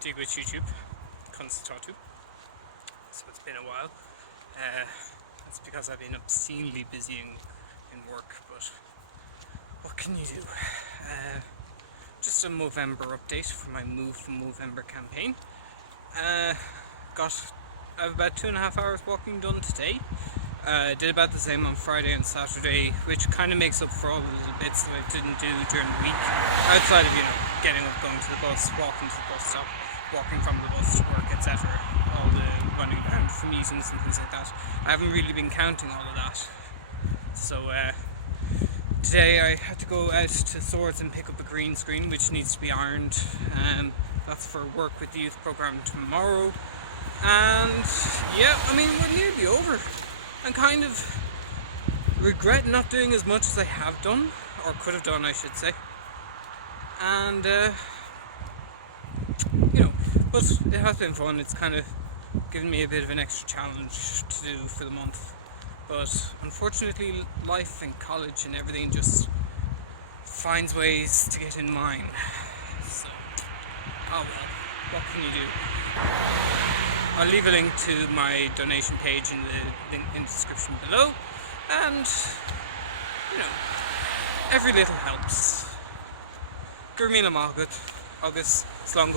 duit YouTube, conas. So it's been a while. That's because I've been obscenely busy in work, but what can you do? Just a Movember update for my Movember campaign. I have about 2.5 hours walking done today. Did about the same on Friday and Saturday, which kind of makes up for all the little bits that I didn't do during the week, outside of, getting up, going to the bus, walking to the bus stop, walking from the bus to work, etc. All the running around for meetings and things like that. I haven't really been counting all of that. So today I had to go out to Swords and pick up a green screen which needs to be ironed. That's for work with the youth programme tomorrow. And yeah, we're nearly over. I kind of regret not doing as much as I have done, or could have done, I should say. And but it has been fun. It's kind of given me a bit of an extra challenge to do for the month. But unfortunately, life and college and everything just finds ways to get in mine. So, oh well, what can you do? I'll leave a link to my donation page in the description below, and every little helps. Míle agat, agus, slán.